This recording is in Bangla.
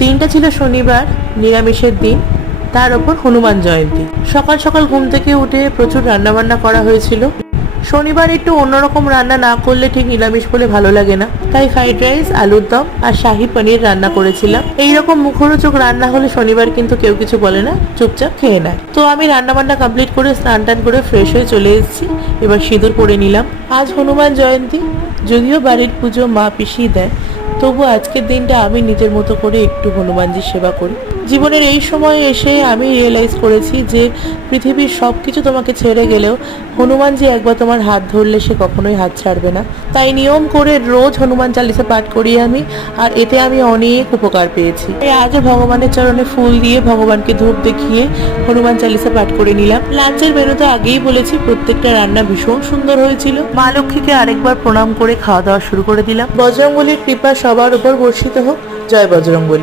দিনটা ছিল শনিবার, নিরামিষের দিন, তার ওপর হনুমান জয়ন্তী। সকাল সকাল ঘুম থেকে উঠে প্রচুর রান্নাবান্না করা হয়েছিল। শনিবার একটু অন্যরকম রান্না না করলে ঠিক নিরামিষ বলে ভালো লাগে না, তাই ফ্রাইড রাইস, আলুর দম আর শাহি পনির রান্না করেছিলাম। এইরকম মুখরোচক রান্না হলে শনিবার কিন্তু কেউ কিছু বলে না, চুপচাপ খেয়ে নেয়। তো আমি রান্না বান্না কমপ্লিট করে স্নান টান করে ফ্রেশ হয়ে চলে এসেছি। এবার সিঁদুর পরে নিলাম। আজ হনুমান জয়ন্তী, যদিও বাড়ির পুজো মা পিসি দেয়, তবু আজকের দিনটা আমি নিজের মতো করে একটু হনুমানজির সেবা করি। জীবনের এই সময়ে এসে আমি রিয়েলাইজ করেছি যে পৃথিবীর সব কিছু তোমাকে ছেড়ে গেলেও হনুমানজি একবার তোমার হাত ধরলে সে কখনোই হাত ছাড়বে না। তাই নিয়ম করে রোজ হনুমান চালিসা পাঠ করি আমি, আর এতে আমি অনেক উপকার পেয়েছি। আজও ভগবানের চরণে ফুল দিয়ে ভগবানকে ধূপ দেখিয়ে হনুমান চালিসা পাঠ করে নিলাম। লাঞ্চের মেনুতে আগেই বলেছি প্রত্যেকটা রান্না ভীষণ সুন্দর হয়েছিল। মা লক্ষ্মীকে আরেকবার প্রণাম করে খাওয়া দাওয়া শুরু করে দিলাম। বজরংবলীর কৃপা সবার উপর বর্ষিত হোক। জয় বজরংবলী।